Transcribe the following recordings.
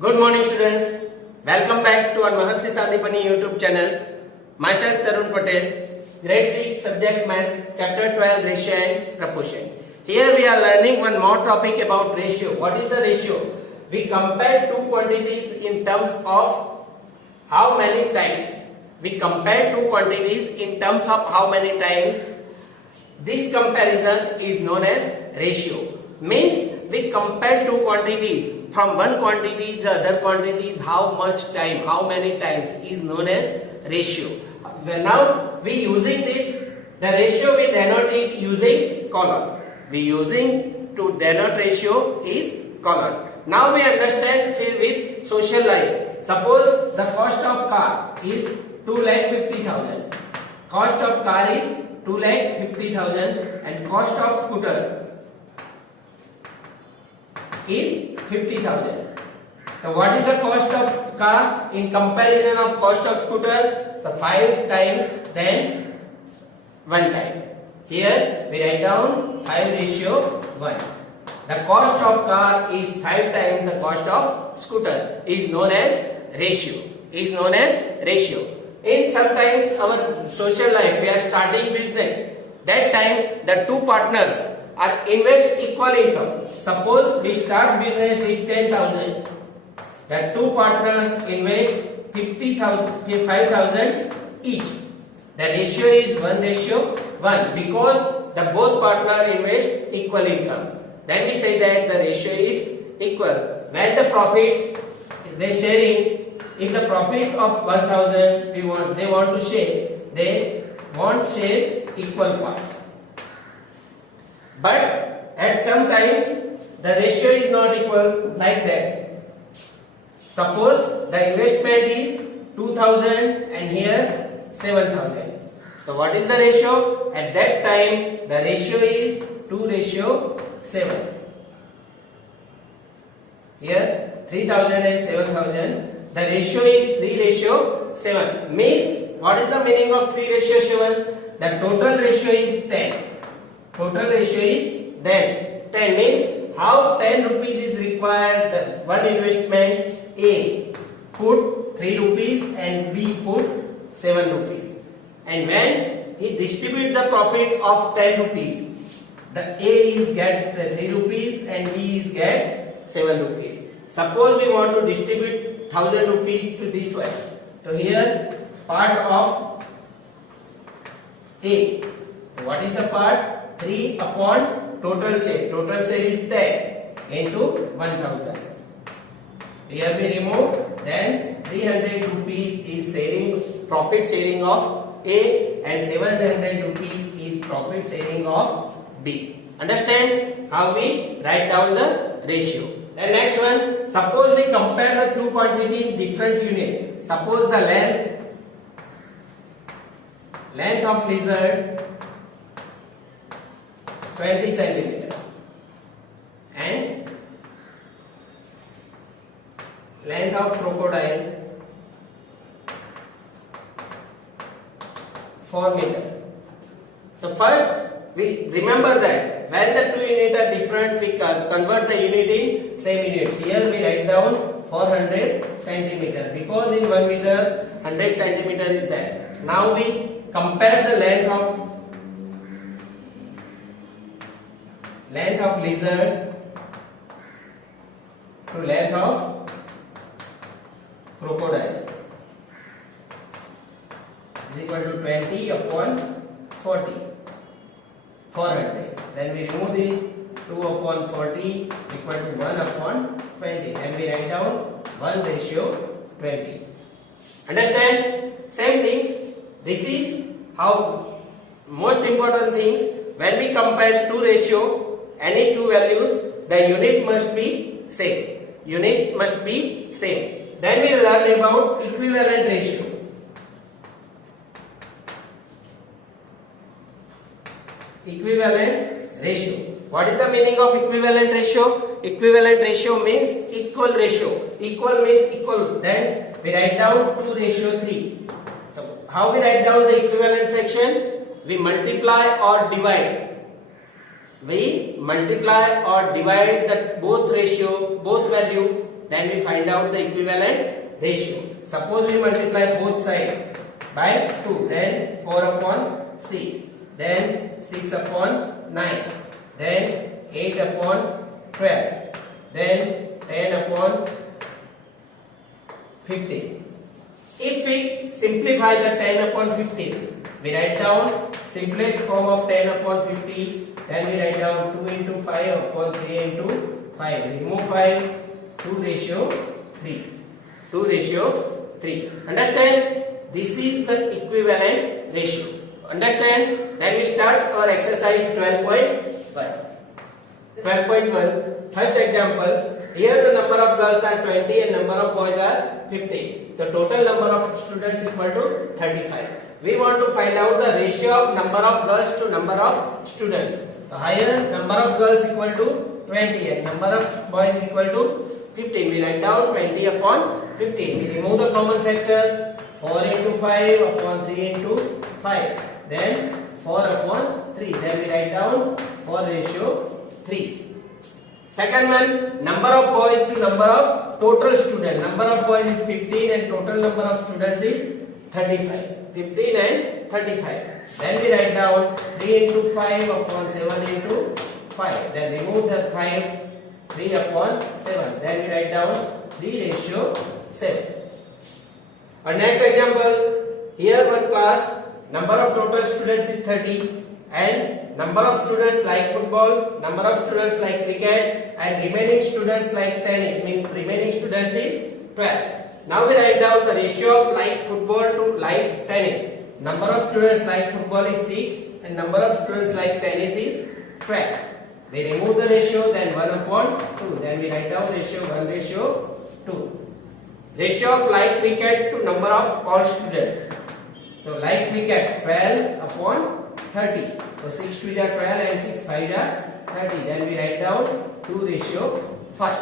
Good morning students. Welcome back to our Maharshi Sandipani YouTube channel. Myself Tarun Patel, grade 6 subject maths, chapter 12 ratio and proportion. Here we are learning one more topic about ratio. What is the ratio? We compare two quantities in terms of how many times. We compare two quantities in terms of how many times. This comparison is known as ratio. Means we compare two quantities. From one quantity to the other quantities, how much time, how many times is known as ratio. Now we using this, the ratio we denote it using colon. We using to denote ratio is colon. Now we understand with social life. Suppose the cost of car is 2,50,000. Cost of car is 2,50,000 and cost of scooter is 50,000. So what is the cost of car in comparison of cost of scooter? The 5 times then 1 time. Here we write down 5 ratio 1. The cost of car is 5 times the cost of scooter is known as ratio. Is known as ratio. In sometimes our social life we are starting business. That time the two partners are invest equal income. Suppose we start business with 10,000. The two partners invest 5,000 each. The ratio is 1:1 because the both partner invest equal income. Then we say that the ratio is equal. When the profit they sharing, if the profit of 1,000 they want to share, they want share equal parts. But at some times the ratio is not equal like that. Suppose the investment is 2,000 and here 7,000. So what is the ratio? At that time the ratio is 2:7. Here 3,000 and 7,000. The ratio is 3:7. Means what is the meaning of 3:7? The total ratio is 10. Total ratio is then 10 means how 10 rupees is required. The one investment A put 3 rupees and B put 7 rupees. And when he distributes the profit of 10 rupees, the A is get 3 rupees and B is get 7 rupees. Suppose we want to distribute 1,000 rupees to this one. So here part of A. What is the part? 3 upon total share. Total share is 10 into 1,000. Here we remove. Then 300 rupees is sharing, profit sharing of A and 700 rupees is profit sharing of B. Understand how we write down the ratio. And next one, suppose we compare the two quantities in different units. Suppose the length of lizard 20 centimeter and length of crocodile 4 meter. So first we remember that when the two units are different, we convert the unit in same unit. Here we write down 400 centimeter because in 1 meter 100 centimeter is there. Now we compare the length of lizard to length of crocodile is equal to 20 upon 40, 400. Then we remove this 2 upon 40 equal to 1 upon 20. Then we write down 1:20. Understand? Same things. This is how most important things when we compare two ratio. Any two values, the unit must be same. Unit must be same. Then we learn about equivalent ratio. Equivalent ratio. What is the meaning of equivalent ratio? Equivalent ratio means equal ratio. Equal means equal. Then we write down 2:3. So how we write down the equivalent fraction? We multiply or divide. We multiply or divide the both value then we find out the equivalent ratio. Suppose we multiply both sides by 2, then 4 upon 6, then 6 upon 9, then 8 upon 12, then 10 upon 15. If we simplify the 10 upon 15, we write down simplest form of 10 upon 50, then we write down 2 into 5 upon 3 into 5. Remove 5, 2 ratio 3. 2 ratio 3. Understand? This is the equivalent ratio. Understand? Then we start our exercise 12.1. 12.1. First example. Here the number of girls are 20 and number of boys are 50. The total number of students equal to 35. We want to find out the ratio of number of girls to number of students. The higher number of girls equal to 20 and number of boys equal to 15. We write down 20 upon 15. We remove the common factor. 4 into 5 upon 3 into 5. Then 4 upon 3. Then we write down 4 ratio 3. Second one, number of boys to number of total students. Number of boys is 15 and total number of students is 35. 15 and 35. Then we write down 3 into 5 upon 7 into 5. Then remove the 5, 3 upon 7. Then we write down 3 ratio 7. Our next example, here one class, number of total students is 30 and number of students like football, number of students like cricket and remaining students like tennis, means remaining students is 12. Now we write down the ratio of like football to like tennis. Number of students like football is 6 and number of students like tennis is 12. We remove the ratio, then 1 upon 2. Then we write down ratio 1 ratio 2. Ratio of like cricket to number of all students. So like cricket 12 upon 30. So 6 2 are 12 and 6 5 are 30. Then we write down 2 ratio 5.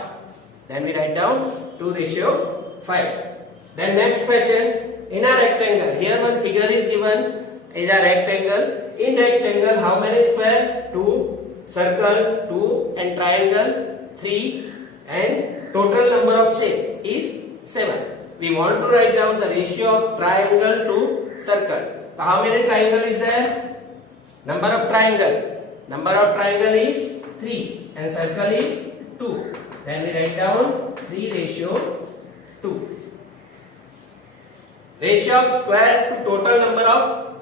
Then we write down 2 ratio 5. Then next question, in a rectangle, here one figure is given is a rectangle. In rectangle, how many square? 2, circle 2 and triangle 3 and total number of shape is 7. We want to write down the ratio of triangle to circle. So how many triangle is there? Number of triangle. Number of triangle is 3 and circle is 2. Then we write down 3 ratio 2. Ratio of square to total number of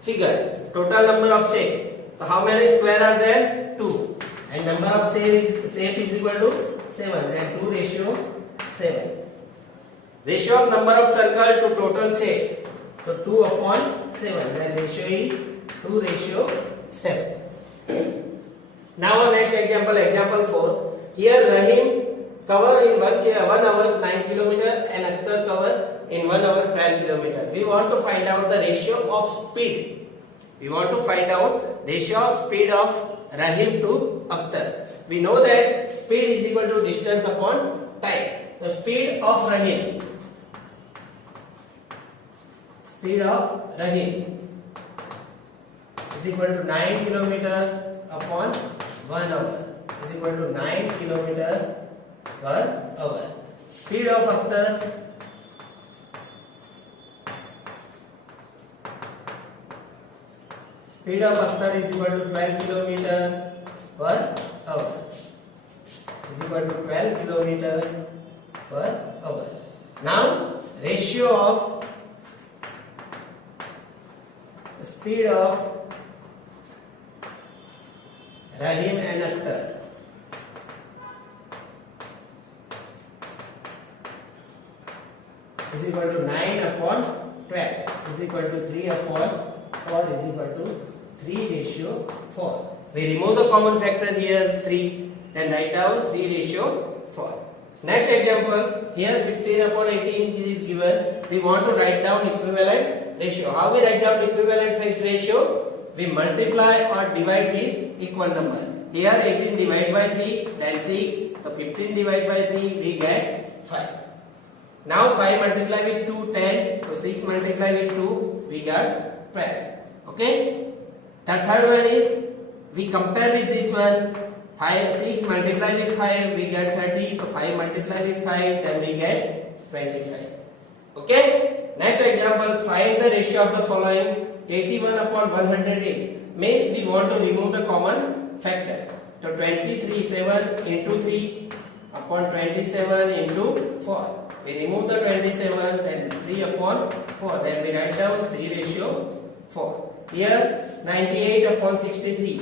figure. Total number of shape. So how many square are there? 2. And number of shape is equal to 7. Then 2 ratio 7. Ratio of number of circle to total shape. So 2 upon 7. Then ratio is 2 ratio 7. Now our next example, example 4. Here Rahim cover in 1 hour 9 km and Akhtar cover in 1 hour 12 km. We want to find out the ratio of speed. We want to find out ratio of speed of Rahim to Akhtar. We know that speed is equal to distance upon time. The speed of Rahim is equal to 9 km upon 1 hour is equal to 9 km per hour. Speed of Akhtar is equal to 12 km per hour is equal to 12 km per hour. Now ratio of speed of Rahim and Akhtar is equal to 9 upon 12 is equal to 3 upon 4 is equal to 3 ratio 4. We remove the common factor here 3, then write down 3 ratio 4. Next example, here 15 upon 18 is given. We want to write down equivalent ratio. How we write down equivalent ratio? We multiply or divide with equal number. Here 18 divided by 3, then 6. So 15 divided by 3, we get 5. Now 5 multiply with 2, 10. So 6 multiply with 2, we got 12. Okay? The third one is, we compare with this one. 5, 6 multiply with 5, we get 30. So 5 multiply with 5, then we get 25. Okay? Next example, find the ratio of the following. 81 upon 108 means we want to remove the common factor. So 23, 7 into 3 upon 27 into 4. We remove the 27, then 3 upon 4. Then we write down 3 ratio 4. Here 98 upon 63.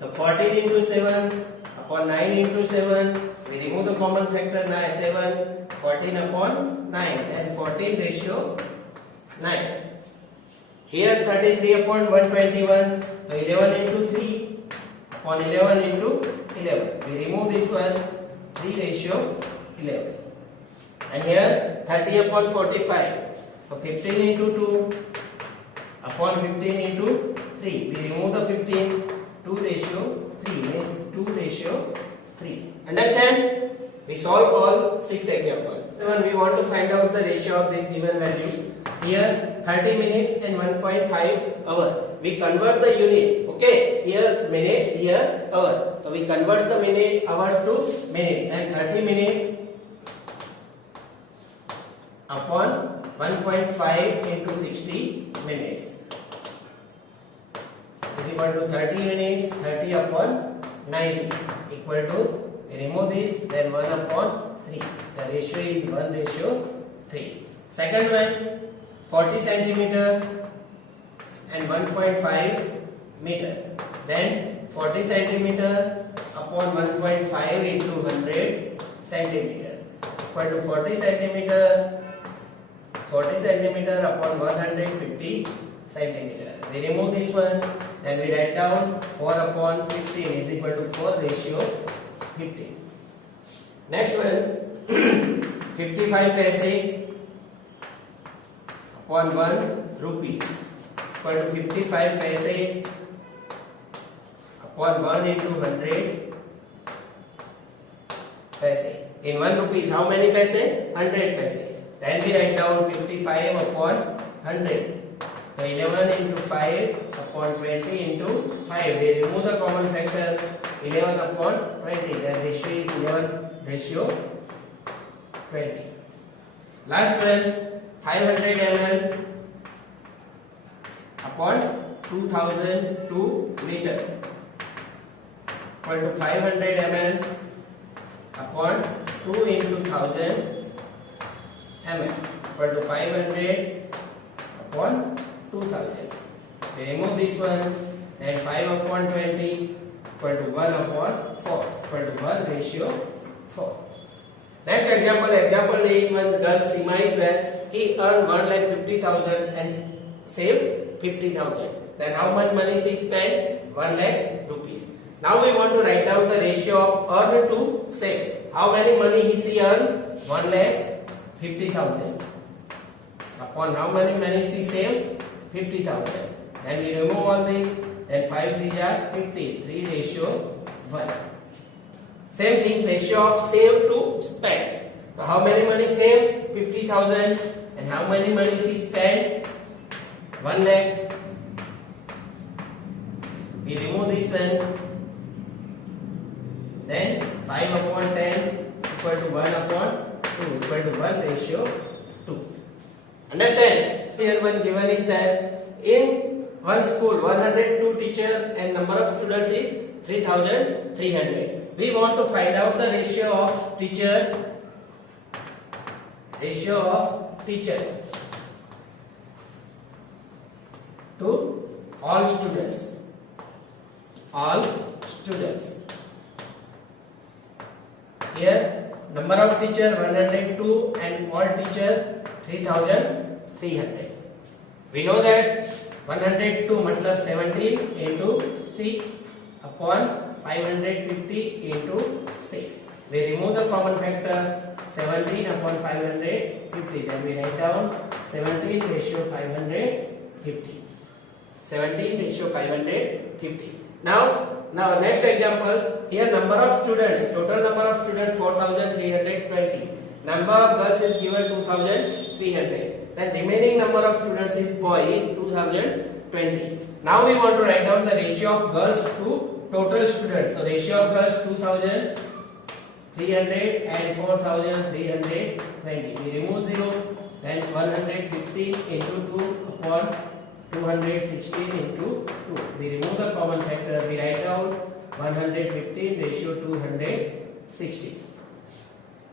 The 14 into 7 upon 9 into 7. We remove the common factor 7. 14 upon 9. Then 14 ratio 9. Here 33 upon 121. So 11 into 3 upon 11 into 11. We remove this one. 3 ratio 11. And here 30 upon 45. So 15 into 2 upon 15 into 3. We remove the 15. 2 ratio 3 means 2 ratio 3. Understand? We solve all 6 examples. When we want to find out the ratio of this given value, here 30 minutes and 1.5 hour. We convert the unit. Okay, here minutes, here hour. So we convert the minute hours to minutes. And 30 minutes upon 1.5 into 60 minutes is equal to 30 minutes. 30 upon 90 equal to, remove this, then 1 upon 3. The ratio is 1 ratio 3. Second one, 40 centimeter and 1.5 meter. Then 40 centimeter upon 1.5 into 100 centimeter equal to 40 centimeter upon 150 centimeter. We remove this one, then we write down 4 upon 15 is equal to 4 ratio 15. Next one, 55 paise upon 1 rupees equal to 55 paise upon 1 into 100 paise. In 1 rupees, how many paise? 100 paise. Then we write down 55 upon 100. So 11 into 5 upon 20 into 5. We remove the common factor 11 upon 20. The ratio is 11 ratio 20. Last one, 500 ml upon 2002 liter equal to 500 ml upon 2 into 1000 ml equal to 500 upon 2000. We remove this one, then 5 upon 20 equal to 1 upon 4 equal to 1 ratio 4. Next example, example 8, one girl Sima is there. He earned 1,50,000 and saved 50,000. Then how much money she spent? 1 lakh rupees. Now we want to write down the ratio of earn to save. How many money she earned? 1,50,000. Upon how many money she saved? 50,000. Then we remove all this. Then 5 3 are 50. 3 ratio 1. Same thing, ratio of save to spend. So how many money saved? 50,000. And how many money she spent? 1 lakh. We remove this one. Then 5 upon 10 equal to 1 upon 2 equal to 1 ratio 2. Understand? Here one given is that in one school 102 teachers and number of students is 3,300. We want to find out the ratio of teacher to all students. Here number of teacher 102 and all teacher 3,300. We know that 102 matlab 17 into 6 upon 550 into 6. We remove the common factor 17 upon 550. Then we write down 17 ratio 550. 17 ratio 550. Now next example. Here number of students. Total number of students 4,320. Number of girls is given 2,300. Then remaining number of students is boy is 2,020. Now we want to write down the ratio of girls to total students. So ratio of girls 2300 and 4320. We remove 0, then 150 into 2 upon 216 into 2. We remove the common factor. We write down 115 ratio 260.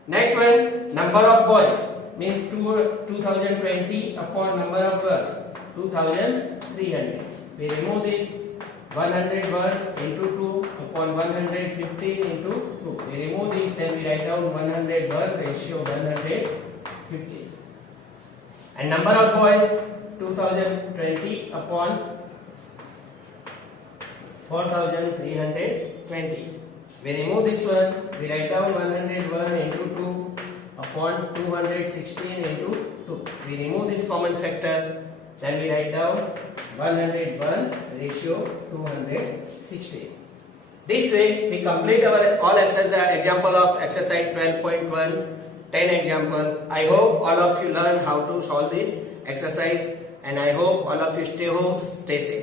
Next one, number of boys means 2020 upon number of girls 2300. We remove this 101 into 2 upon 115 into 2. We remove this, then we write down 101 ratio 115. And number of boys 2020 upon 4320. We remove this one, we write down 101 into 2 upon 216 into 2. We remove this common factor, then we write down 101 ratio 216. This way we complete our all example of exercise 12.1, 10 example. I hope all of you learn how to solve this exercise, and I hope all of you stay home, stay safe.